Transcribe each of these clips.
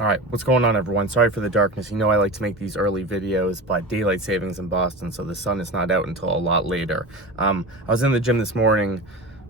All right, what's going on, everyone? Sorry for the darkness. You know I like to make these early videos, but daylight savings in Boston, so the sun is not out until a lot later. I was in the gym this morning,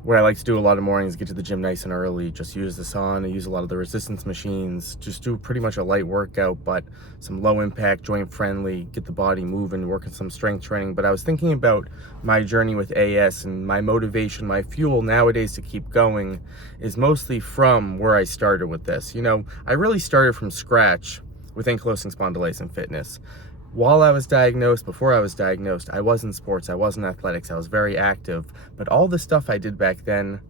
where I like to do a lot of mornings, get to the gym nice and early, just use the sun, I use a lot of the resistance machines, just do pretty much a light workout, but some low impact, joint friendly, get the body moving, working some strength training. But I was thinking about my journey with AS, and my motivation, my fuel nowadays to keep going is mostly from where I started with this. I really started from scratch with ankylosing spondylitis and fitness. While I was diagnosed, before I was diagnosed, I was in sports, I was in athletics, I was very active, but all the stuff I did back then,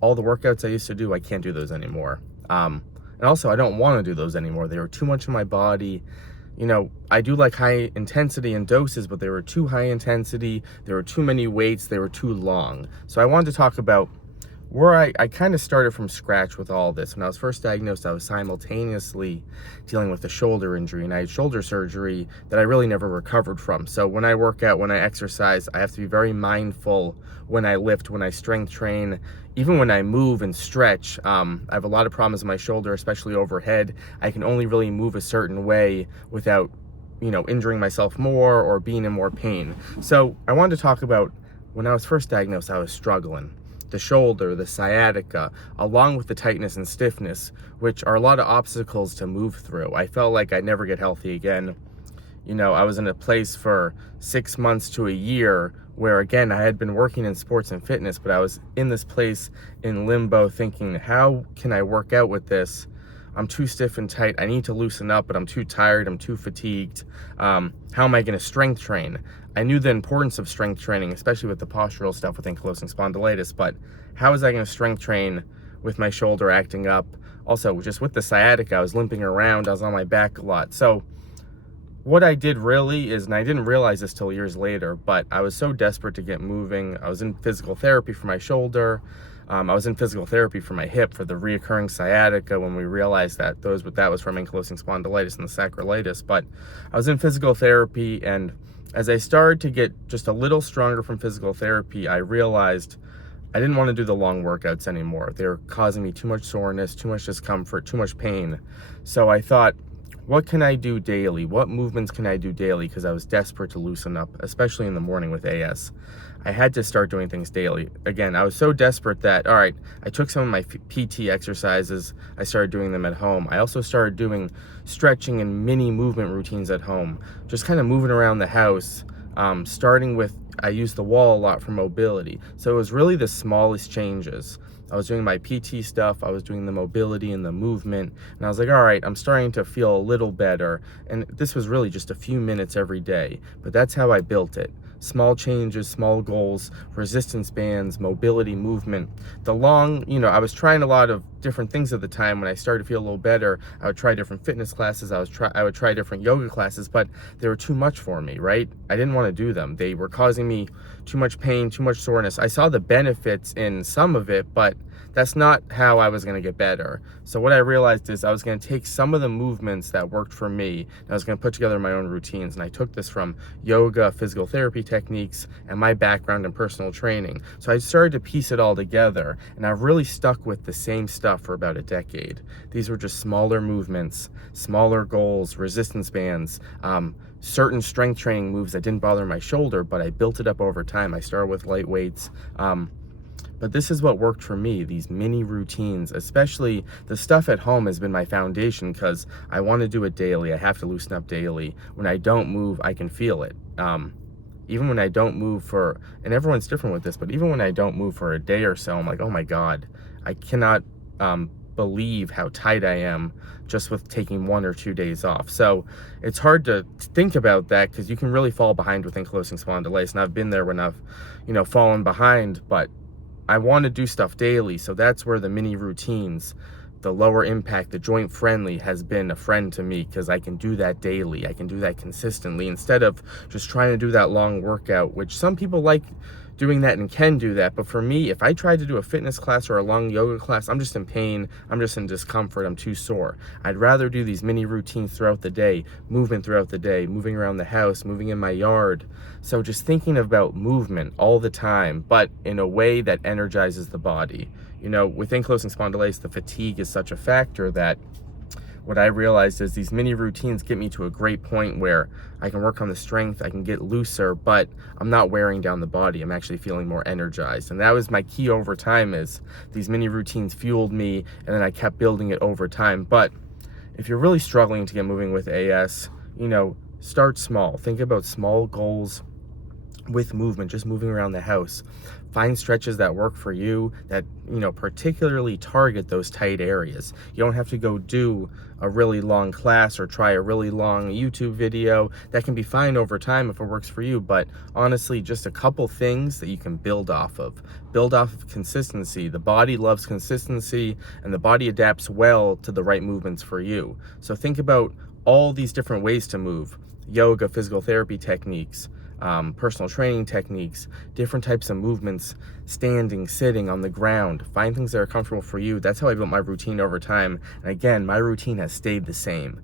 all the workouts I used to do, I can't do those anymore. And also, I don't want to do those anymore. They were too much in my body. I do like high intensity and doses, but they were too high intensity, there were too many weights, they were too long. So I wanted to talk about where I kind of started from scratch with all this. When I was first diagnosed, I was simultaneously dealing with a shoulder injury, and I had shoulder surgery that I really never recovered from. So when I work out, when I exercise, I have to be very mindful when I lift, when I strength train, even when I move and stretch. I have a lot of problems in my shoulder, especially overhead. I can only really move a certain way without, injuring myself more or being in more pain. So I wanted to talk about when I was first diagnosed, I was struggling. The shoulder, the sciatica, along with the tightness and stiffness, which are a lot of obstacles to move through. I felt like I'd never get healthy again. I was in a place for 6 months to a year where, again, I had been working in sports and fitness, but I was in this place in limbo thinking, how can I work out with this? I'm too stiff and tight. I need to loosen up, but I'm too tired. I'm too fatigued. How am I going to strength train? I knew the importance of strength training, especially with the postural stuff with ankylosing spondylitis, but how was I going to strength train with my shoulder acting up? Also, just with the sciatica, I was limping around. I was on my back a lot. So what I did really is, and I didn't realize this till years later, but I was so desperate to get moving. I was in physical therapy for my shoulder. I was in physical therapy for my hip for the reoccurring sciatica when we realized that that was from ankylosing spondylitis and the sacroiliitis. But I was in physical therapy, and as I started to get just a little stronger from physical therapy, I realized I didn't want to do the long workouts anymore. They were causing me too much soreness, too much discomfort, too much pain. So I thought, what can I do daily? What movements can I do daily? Because I was desperate to loosen up, especially in the morning with AS. I had to start doing things daily. Again, I was so desperate that, all right, I took some of my PT exercises, I started doing them at home. I also started doing stretching and mini movement routines at home, just kind of moving around the house, starting with, I used the wall a lot for mobility. So it was really the smallest changes. I was doing my PT stuff, I was doing the mobility and the movement, and I was like, all right, I'm starting to feel a little better. And this was really just a few minutes every day, but that's how I built it. Small changes, small goals, resistance bands, mobility, movement. I was trying a lot of different things at the time. When I started to feel a little better, I would try different fitness classes, I would try different yoga classes, but they were too much for me, right? I didn't want to do them. They were causing me too much pain, too much soreness. I saw the benefits in some of it, but that's not how I was going to get better. So what I realized is I was going to take some of the movements that worked for me, and I was going to put together my own routines. And I took this from yoga, physical therapy techniques, and my background in personal training. So I started to piece it all together, and I've really stuck with the same stuff for about a decade. These were just smaller movements, smaller goals, resistance bands, certain strength training moves that didn't bother my shoulder, but I built it up over time. I started with light weights. But this is what worked for me, these mini routines. Especially the stuff at home has been my foundation, because I want to do it daily. I have to loosen up daily. When I don't move, I can feel it. Even when I don't move and everyone's different with this, but even when I don't move for a day or so, I'm like, oh my God, I cannot believe how tight I am just with taking 1 or 2 days off. So it's hard to think about that, because you can really fall behind with ankylosing spondylitis. And I've been there when I've, fallen behind, but I want to do stuff daily. So that's where the mini routines, the lower impact, the joint friendly has been a friend to me, because I can do that daily. I can do that consistently instead of just trying to do that long workout, which some people like doing that and can do that. But for me, if I tried to do a fitness class or a long yoga class, I'm just in pain, I'm just in discomfort, I'm too sore. I'd rather do these mini routines throughout the day, movement throughout the day, moving around the house, moving in my yard. So just thinking about movement all the time, but in a way that energizes the body. With ankylosing spondylitis, the fatigue is such a factor that what I realized is these mini routines get me to a great point where I can work on the strength, I can get looser, but I'm not wearing down the body. I'm actually feeling more energized. And that was my key over time, is these mini routines fueled me, and then I kept building it over time. But if you're really struggling to get moving with AS, start small. Think about small goals with movement, just moving around the house. Find stretches that work for you, that particularly target those tight areas. You don't have to go do a really long class or try a really long YouTube video. That can be fine over time if it works for you, but honestly, just a couple things that you can build off of. Build off of consistency. The body loves consistency, and the body adapts well to the right movements for you. So think about all these different ways to move: yoga, physical therapy techniques, personal training techniques, different types of movements, standing, sitting, on the ground. Find things that are comfortable for you. That's how I built my routine over time. And again, my routine has stayed the same.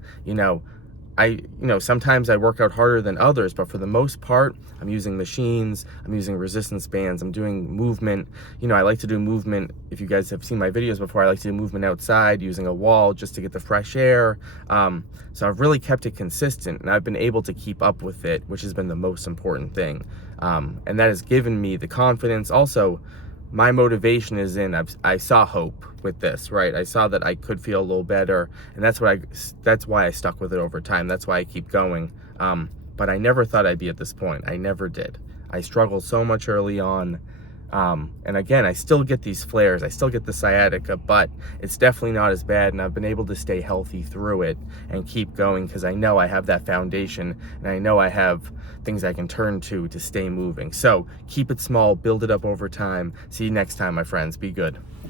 Sometimes I work out harder than others, but for the most part, I'm using machines, I'm using resistance bands, I'm doing movement. I like to do movement. If you guys have seen my videos before, I like to do movement outside using a wall just to get the fresh air. So I've really kept it consistent, and I've been able to keep up with it, which has been the most important thing. And that has given me the confidence. Also, my motivation is I saw hope with this, right? I saw that I could feel a little better, and that's why I stuck with it over time. That's why I keep going. But I never thought I'd be at this point. I never did. I struggled so much early on. And again, I still get these flares, I still get the sciatica, but it's definitely not as bad, and I've been able to stay healthy through it and keep going because I know I have that foundation, and I know I have things I can turn to stay moving. So keep it small, build it up over time. See you next time, my friends. Be good.